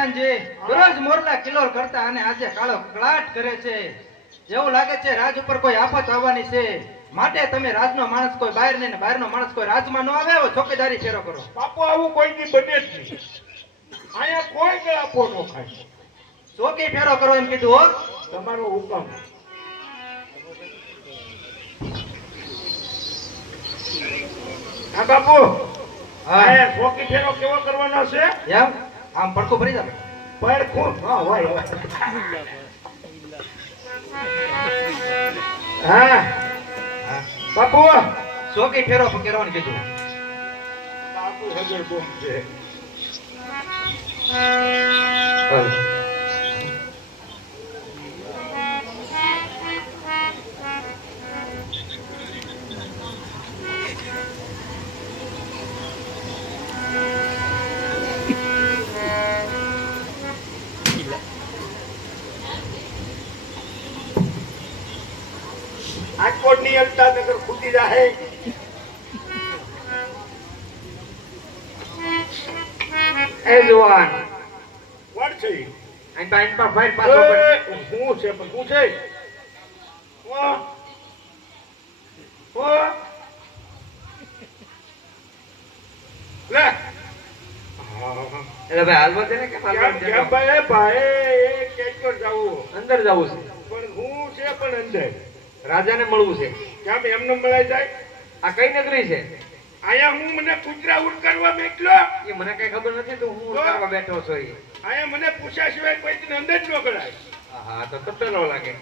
પ્રધાનજી દરરોજ મોરલા કિલોલ કરતા અને આજે કાળો કળાટ કરે છે. એવું લાગે છે રાજ ઉપર કોઈ આફત આવવાની છે. માટે તમે રાજનો માણસ કોઈ બહાર નહીં ને બહારનો માણસ કોઈ રાજમાં ન આવે એવો ચોકીદારી ફેરો કરો. બાપુ આવું કોઈ દી બને જ નહીં. અહીંયા કોઈ ગળાપો ન ખાય. ચોકી ફેરો કરો એમ કીધું હો. તમારો હુકમ. હા બાપુ હા ચોકી ફેરો કેવો કરવાનો છે? એમ આમ પડખું ભરી જાવ. પણ કોણ? હા હોય હા બાપુ ચોકી ફેરો કરવાનું કીધું. બાપુ હજર બોમ છે. આટકોટ ની અલતા નગર ખૂટી જાહે. એ જુવાન કોણ છે? આઈ પાઈન પર ફાઈટ પાછો હું છે પણ હું છે. લે એટલે ભાઈ હાલવા દે ને કે કેમ ભાઈ ભાઈ કેમ જાવું? અંદર જવું છે. પણ હું છે પણ અંદર રાજાને મળવું છે. કેમ એમને મળાઈ જાય? આ કઈ નગરી છે? આયા હું મને કૂતરા ઉડ કરવા બેઠલો. એ મને કઈ ખબર નથી તો હું કરવા બેઠો છું. આયા મને પૂછ્યા સિવાય કોઈ અંદર જ ન કરાય. હા તો તપેલો લાગે.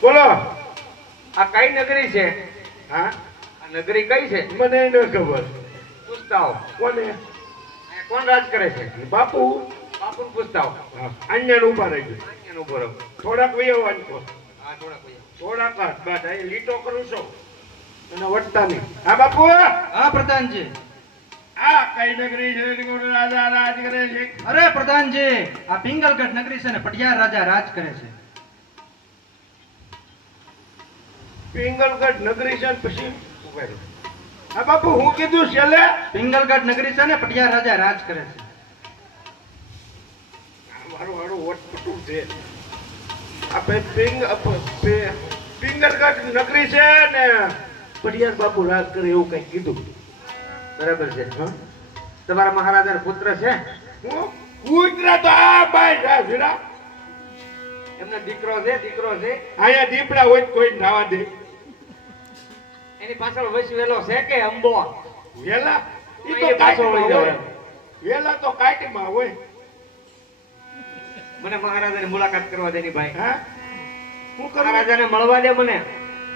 બોલો આ કઈ નગરી છે? હા આ નગરી કઈ છે? મને ન ખબર. પૂછતા હો. કોને? અહીંયા કોણ રાજ કરે છે? બાપુ બાપુને પૂછતા હો. અહીંયા ઉભા રહી ગયો. અહીંયા ઉભો રહો. થોડાક વયો વાંચો. હા થોડા કોઈ. થોડાક બસ અહીં લીટો કરું છું અને વટતા નહીં. હા બાપુ હા પ્રધાનજી. આ કઈ નગરી છે? રાજા રાજ કરે છે. અરે પ્રધાનજી આ પિંગલગઢ નગરી છે ને પટિયાર રાજા રાજ કરે છે. પિંગલગઢ નગરી છે ને પછી ઉભા રહો. હા બાપુ હું કીધું છેલ્લે? પિંગલગઢ નગરી છે ને પટિયાર રાજા રાજ કરે છે. મારું હારું વટપટું છે. આપણે પિંગલગઢ નગરી છે ને પટિયાર બાપુ રાજ કરે એવું કઈ કીધું. બરાબર છે. તમારા મહારાજાનો પુત્ર છે? હું કૂતરા તો આ બાય જા ભીડા. એમનો દીકરો છે? દીકરો છે અહીંયા દીપડા હોય તો કોઈ નાવા દે. એની પાછળ વસવેલો છે કે અંબો? વેલા ઈ એ તો પાછો વળી કાઈટમાં જાવ હોય. એમ. વેલા તો કાઈટમાં હોય. મને મહારાજાની મુલાકાત કરવા દેની ભાઈ. હા હું કરું? મહારાજાને મળવા દે મને.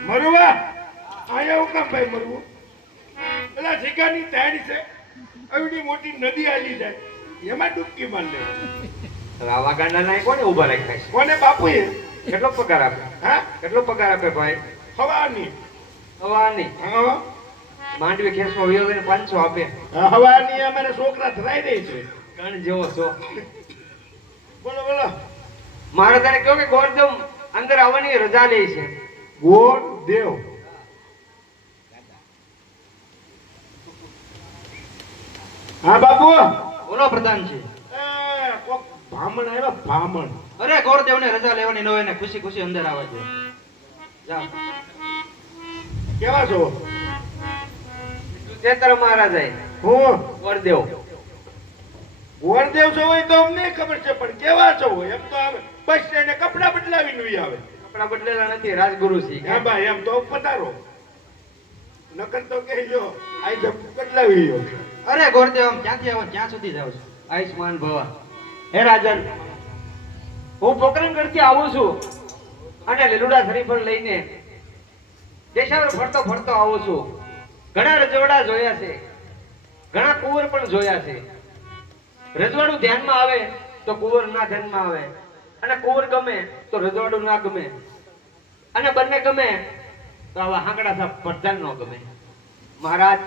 મરવા અહીંયા હું કામ ભાઈ મરવું? પેલા જીગાની તાણ છે. આવડી મોટી નદી આલી જાય એમાં ડૂબકી માર લે. હવે આવા ગાંડાના કોને ઊભા રાખ્યા છે? કોને બાપુએ? કેટલો પગાર આપે? હા કેટલો પગાર આપે ભાઈ? હવાની. હવાની હા માંડવી ખેસમાં વયો ગઈને 500 આપે. હવાની અમારા છોકરા ધરાઈ દે છે. ગણ જેવો છો. બોલો બોલો. મહારાજાને કહો કે ગોરદેવ અંદર આવવાની રજા લે છે. ગોળ દેવ. હા બાપુ બોલો પ્રધાનજી. કોક બ્રાહ્મણ આવ્યો બ્રાહ્મણ. અરે ગોરદેવને રજા લેવાની ન હોય ને ખુશી ખુશી અંદર આવવા દે. જાઓ. કેવા છો? ચેતર મહારાજા હું ગોરદેવ. ગોળદેવ છો હોય તો અમને ખબર છે પણ કેવા છો? એમ તો આવે બસ એને કપડા બદલાવીને વી આવે. કપડા બદલેલા નથી, રાજગુરુ છે. હા ભાઈ એમ તો પધારો. નકર તો કહેજો આઈ જબ બદલાવી લ્યો. અરે ગોરદેવ આમ ક્યાંથી આવો ક્યાં સુધી જાવ છો? આયુષ્માન ભવા. હે રાજન, હું પોકરણગઢથી આવું છું અને લીલુડા શરીફળ લઈને દેશાવર ફરતો ફરતો આવું છું. ઘણા રજવાડા જોયા છે, ઘણા કુંવર પણ જોયા છે. રજવાડું ધ્યાનમાં આવે તો કુંવર ના ધ્યાનમાં આવે, અને કુંવર ગમે તો રજવાડું ના ગમે, અને બંને ગમે તો આવા હાંકડા સાહેબ પ્રધાન નો ગમે. મહારાજ,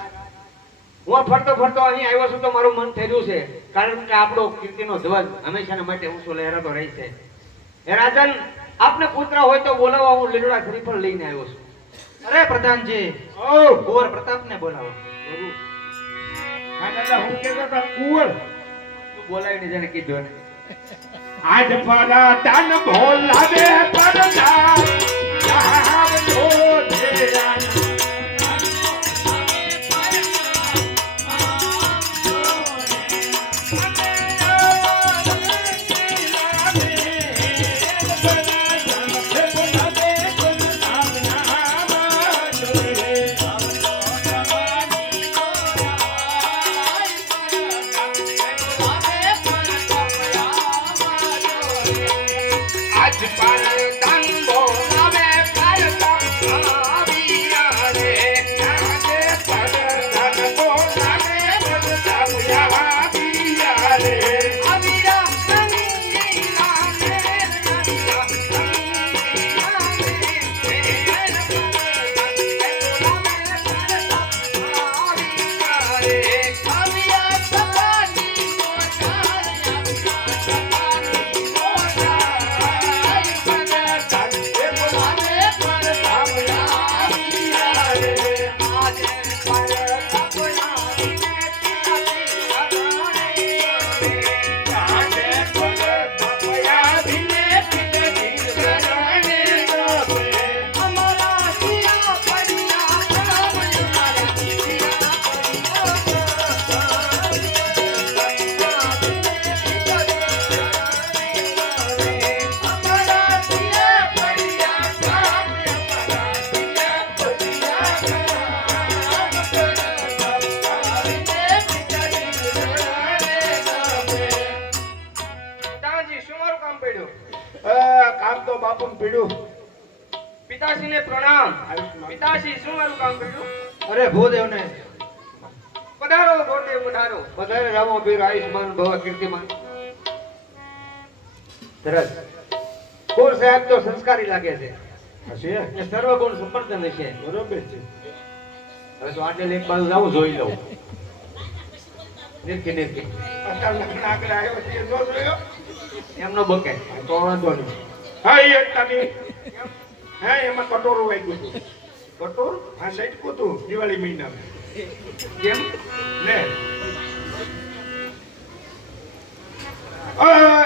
હું ફરતો ફરતો અહીં આવ્યો છું તો મારું મન થયું છે, કારણ કે આપણો કીર્તિનો ધ્વજ હંમેશા માટે ઊંચો લહેરાતો રહે છે. હે રાજન, આપને પુત્ર હોય તો બોલાવો, હું લીલુડા શ્રીફળ લઈને આવ્યો છું. અરે પ્રધાનજી, કુંવર પ્રતાપને બોલાવો. હા દાદા, હું કહેતો હતો કુંવર. બોલાવીને જેને કીધું એને. આજ પરા દાન ભોલાવે પરદા આવજો ધેરાના. આજ પર દાન ભોલાવે પરદા આવ્યા રે. આજે પર દાન ભોલાવે પરદા આવ્યા રે. આવ્યા સંગીલા રે આવ્યા સંગીલા રે. આવ્યા સપાટી મોટા પિતાજી શું મારું કામ પડ્યું? કામ તો બાપુને પીડ્યું. પિતાશ્રીને પ્રણામ. આયુષ્માન. પિતાશ્રી શું મારું કામ પડ્યું? અરે ભૂદેવને પધારો ગોરદેવ પધારો. બધાને રામો પીર આયુષ્માન ભવ કીર્તિમાન. સરસ. કુળ સાહેબ તો સંસ્કારી લાગે છે હશે એ સર્વગુણ સંપન્ન છે. બરોબર છે. હવે તો આટલે એક બાજુ જાવું જોઈ લઉં. નિરખી નિરખી અત્યારે આગળ આવ્યો છે જો જોયો. એમનો બકે તો વાંધો નહીં. હા એ તાની હા એમાં કટોરું વાગ્યું હતું. કટોર હા સટકું હતું દિવાળી મહિનામાં. કેમ લે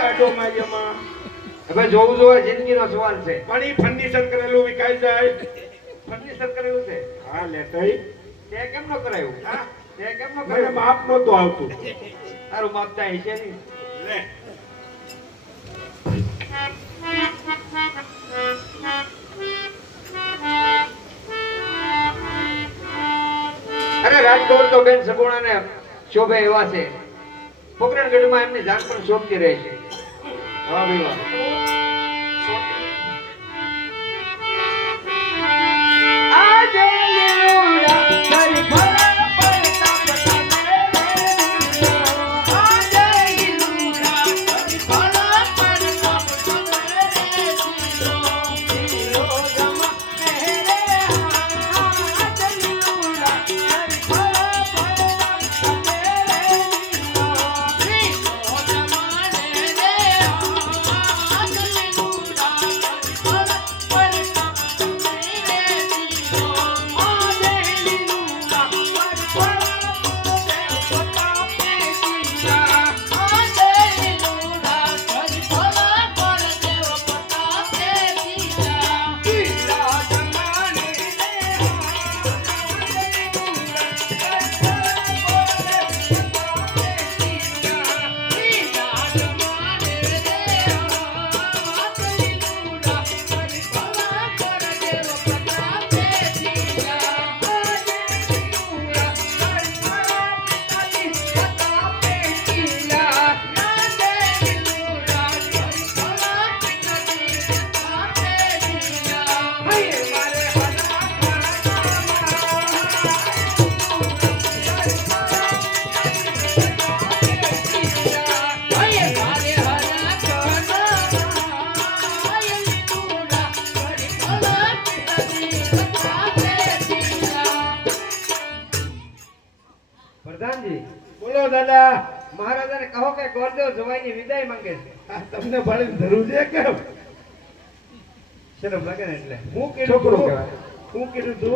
એડો મારિયામાં હવે જોવું જોઈએ જિંદગીનો સવાલ છે. પણ ઈ ફર્નિચર કરેલું વિકાઈ જાય. ફર્નિચર કરેલું છે હા લે તઈ તે કેમ ન કરાયું? હા તે કેમ ન મને કરાયું? માપ નહોતું આવતું. તારું માપતા હશે નહીં. લે અરે રાજકોટ તો બેન સગુણાને શોભે એવા છે. પોકરણગઢમાં એમની જાન પણ શોભતી રહે છે. વાહ ભાઈ વાહ. આજે લીલુડા તારી ભલા પડતા આજે લીલુડા તારી ભલા પડતા પ્રધાનજી બોલો દાદા. મહારાજાને કહો કે ગોરદેવ જવાઈની વિદાય માંગે છે. આ તમને ભાડે જરૂર છે કેમ? શરમ લાગે ને એટલે હું કીધું છોકરો તું? કહેવાય. હું કીધું તું